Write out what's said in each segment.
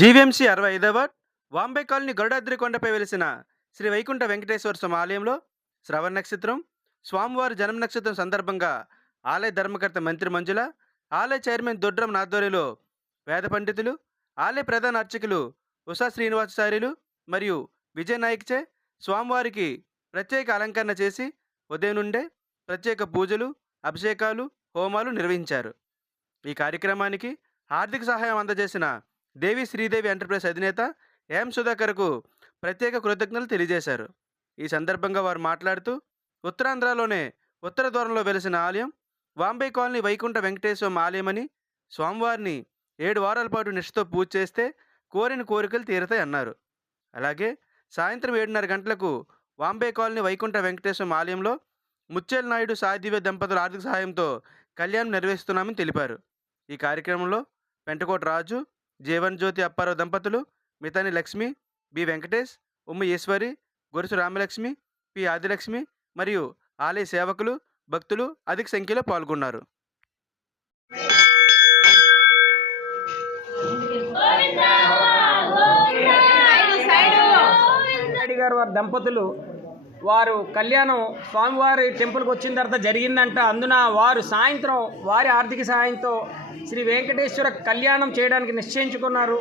GVMC 65వ Vambay colony Garudadri కొండపై వెలిసిన శ్రీ వైకుంఠ వెంకటేశ్వర స్వామి ఆలయంలో శ్రవణ నక్షత్రం, స్వామివారి జన్మ నక్షత్రం సందర్భంగా ఆలయ ధర్మకర్త మంత్రి మంజుల, ఆలయ చైర్మన్ దొడ్రం ఆధ్వర్యంలో వేద పండితులు, ఆలయ ప్రధాన అర్చకులు ఉషా శ్రీనివాసాచార్యులు మరియు విజయ్ నాయక్చే స్వామివారికి ప్రత్యేక అలంకరణ చేసి ఉదయం నుండే ప్రత్యేక పూజలు, అభిషేకాలు, హోమాలు నిర్వహించారు. ఈ కార్యక్రమానికి ఆర్థిక సహాయం అందజేసిన దేవి శ్రీదేవి ఎంటర్ప్రైజ్ అధినేత ఎం సుధాకర్కు ప్రత్యేక కృతజ్ఞతలు తెలియజేశారు. ఈ సందర్భంగా వారు మాట్లాడుతూ, ఉత్తరాంధ్రలోనే ఉత్తర దూరంలో వెలిసిన ఆలయం వాంబే కాలనీ వైకుంఠ వెంకటేశ్వర ఆలయమని, స్వామివారిని 7 వారాల పాటు నిష్ఠతో పూజ చేస్తే కోరిన కోరికలు తీరతాయి అన్నారు. అలాగే సాయంత్రం 7:30 గంటలకు వాంబే కాలనీ వైకుంఠ వెంకటేశ్వర ఆలయంలో ముచ్చేల్ నాయుడు సాయిదివ్య దంపతుల ఆర్థిక సహాయంతో కళ్యాణం నిర్వహిస్తున్నామని తెలిపారు. ఈ కార్యక్రమంలో పెంటకోట రాజు, జీవన్ జ్యోతి అప్పారావు దంపతులు, మితాని లక్ష్మి, బి వెంకటేష్, ఉమ్మ ఈశ్వరి, గొరుసు రామలక్ష్మి, పి ఆదిలక్ష్మి మరియు ఆలయ సేవకులు, భక్తులు అధిక సంఖ్యలో పాల్గొన్నారు. వారి దంపతులు వారు కళ్యాణం స్వామివారి టెంపుల్కి వచ్చిన తర్వాత జరిగిందంట. అందున వారు సాయంత్రం వారి ఆర్థిక సహాయంతో శ్రీ వెంకటేశ్వర కళ్యాణం చేయడానికి నిశ్చయించుకున్నారు.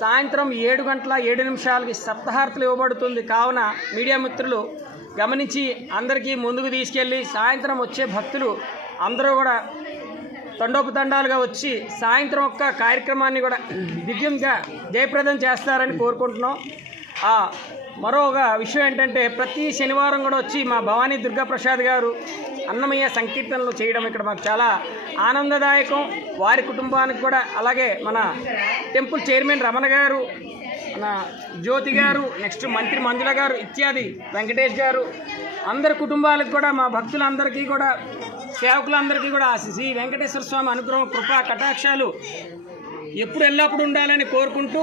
సాయంత్రం 7:07 సప్తహారతులు ఇవ్వబడుతుంది. కావున మీడియా మిత్రులు గమనించి అందరికీ ముందుకు తీసుకెళ్ళి సాయంత్రం వచ్చే భక్తులు అందరూ కూడా తండోపతండాలుగా వచ్చి సాయంత్రం ఒక్క కార్యక్రమాన్ని కూడా దివ్యంగా జయప్రదం చేస్తారని కోరుకుంటున్నాం. మరొక విషయం ఏంటంటే, ప్రతి శనివారం కూడా వచ్చి మా భవానీ దుర్గాప్రసాద్ గారు అన్నమయ్య సంకీర్తనలు చేయడం ఇక్కడ మాకు చాలా ఆనందదాయకం. వారి కుటుంబానికి కూడా, అలాగే మన టెంపుల్ చైర్మన్ రమణ గారు, మన జ్యోతి గారు, నెక్స్ట్ మంత్రి మంజుల గారు ఇత్యాది వెంకటేష్ గారు, అందరి కుటుంబాలకు కూడా, మా భక్తులందరికీ కూడా, సేవకులందరికీ కూడా శ్రీ వెంకటేశ్వర స్వామి అనుగ్రహం, కృపా కటాక్షాలు ఎప్పుడు ఎల్లప్పుడు ఉండాలని కోరుకుంటూ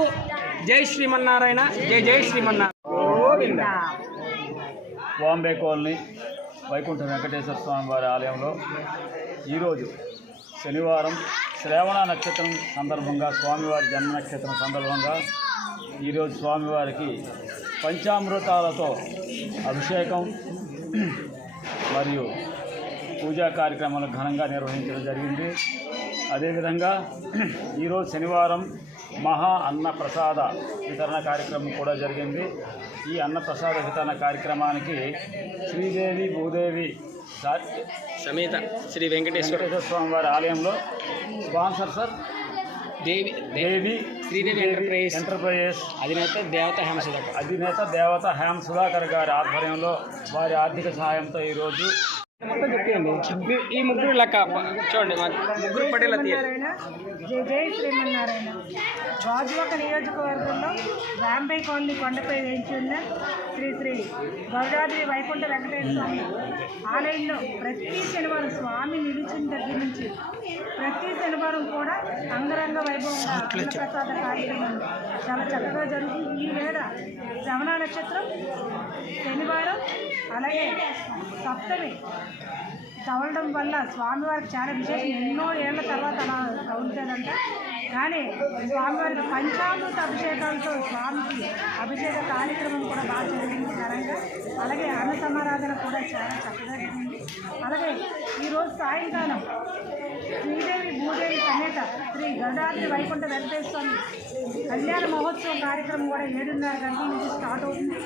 జై శ్రీమన్నారాయణ, జై జై శ్రీమన్నారాయణ. వాంబే కాలనీ వైకుంఠ వెంకటేశ్వర స్వామి వారి ఆలయంలో ఈరోజు శనివారం శ్రావణ నక్షత్రం సందర్భంగా, స్వామివారి జన్మ నక్షత్రం సందర్భంగా ఈరోజు స్వామివారికి పంచామృతాలతో అభిషేకం మరియు పూజా కార్యక్రమాలు ఘనంగా నిర్వహించడం జరిగింది. అదేవిధంగా ఈరోజు శనివారం మహా అన్నప్రసాద వితరణ కార్యక్రమం కూడా జరిగింది. ఈ అన్నప్రసాద వితరణ కార్యక్రమానికి శ్రీదేవి భూదేవి సమేత శ్రీ వెంకటేశ్వర స్వామి వారి ఆలయంలో స్పాన్సర్ సార్ దేవి శ్రీదేవి ఎంటర్ప్రైజెస్ అధినేత దేవత హేమ సుధాకర్ గారి ఆధ్వర్యంలో వారి ఆర్థిక సహాయంతో ఈరోజు మొత్తం చెప్పండి. ఈ ముగ్గురు లెక్క చూడండి, ముగ్గురు పడేలా తీయాలి. జై జై శ్రీమన్నారాయణ. గాజువాక నియోజకవర్గంలో వాంబే కాలనీ కొండపై వేయించి ఉన్న శ్రీ శ్రీ గరుడాద్రి వైకుంఠ వెంకటేశ్వర స్వామి ఆలయంలో ప్రతి శనివారం స్వామి నిలిచిన దగ్గర నుంచి ప్రతి శనివారం కూడా అంగరంగ వైభవంగా అన్నప్రసాద కార్యక్రమం చాలా చక్కగా జరుగుతుంది. ఈ వేళ శ్రవణ నక్షత్రం శనివారం, అలాగే సప్తమి తవలడం వల్ల స్వామివారికి చాలా విశేషం. ఎన్నో ఏళ్ల తర్వాత అలా తగులుతుందంట. కానీ స్వామివారికి పంచామృత అభిషేకాలతో స్వామికి అభిషేక కార్యక్రమం కూడా బాగా జరిగింది ఘనంగా. అలాగే అన్న సమారాధన కూడా చాలా చక్కగా జరిగింది. అలాగే ఈరోజు సాయంకాలం శ్రీదేవి భూదేవి సమేత శ్రీ గరుడాద్రి వైకుంఠ వెంకటేశ్వర స్వామి కళ్యాణ మహోత్సవం కార్యక్రమం కూడా 7:30 గంటల నుంచి స్టార్ట్ అవుతుంది.